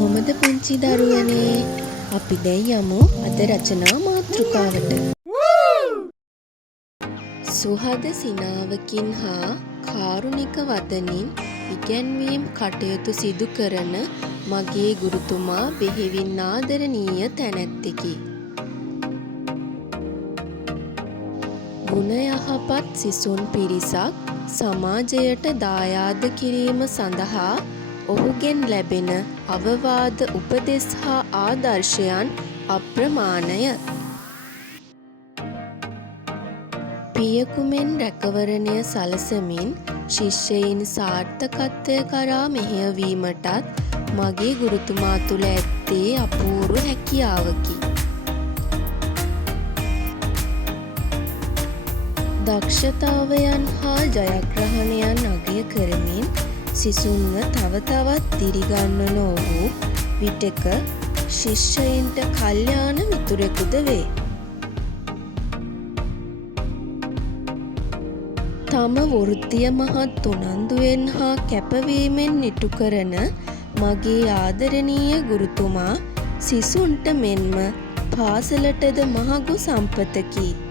කොහොමද පුංචි දරුවනේ? අපි දැන් යමු අද රචනා මාතෘකාවට. සුහද සිනාවකින් හා කාරුණික වදනින් ඉගැන්වීම් කටයුතු සිදු කරන මගේ ගුරුතුමා බෙහෙවින් ආදරණීය තැනැත්තෙකි. ගුණ යහපත් සිසුන් පිරිසක් සමාජයට දායාද කිරීම සඳහා ඔහුගෙන් ලැබෙන අවවාද උපදෙස් හා ආදර්ශයන් අප්‍රමාණය. පියකුමෙන් රැකවරණය සලසමින් ශිෂ්‍යයින් සාර්ථකත්වය කරා මෙහෙයවීමටත් මගේ ගුරුතුමා තුළ ඇත්තේ අපූර්ව හැකියාවකි. දක්ෂතාවයන් හා ජයග්‍රහණයන් අගය කරමින් සිසුන්ව තව තවත් දිරිගන්වන ඔහු විටෙක ශිෂ්‍යයින්ට කල්යාණ මිතුරෙකුද වේ. තම වෘත්තිය මහත් උනන්දුවෙන් හා කැපවීමෙන් ඉටු කරන මගේ ආදරණීය ගුරුතුමා සිසුන්ට මෙන්ම පාසලටද මහඟු සම්පතකි.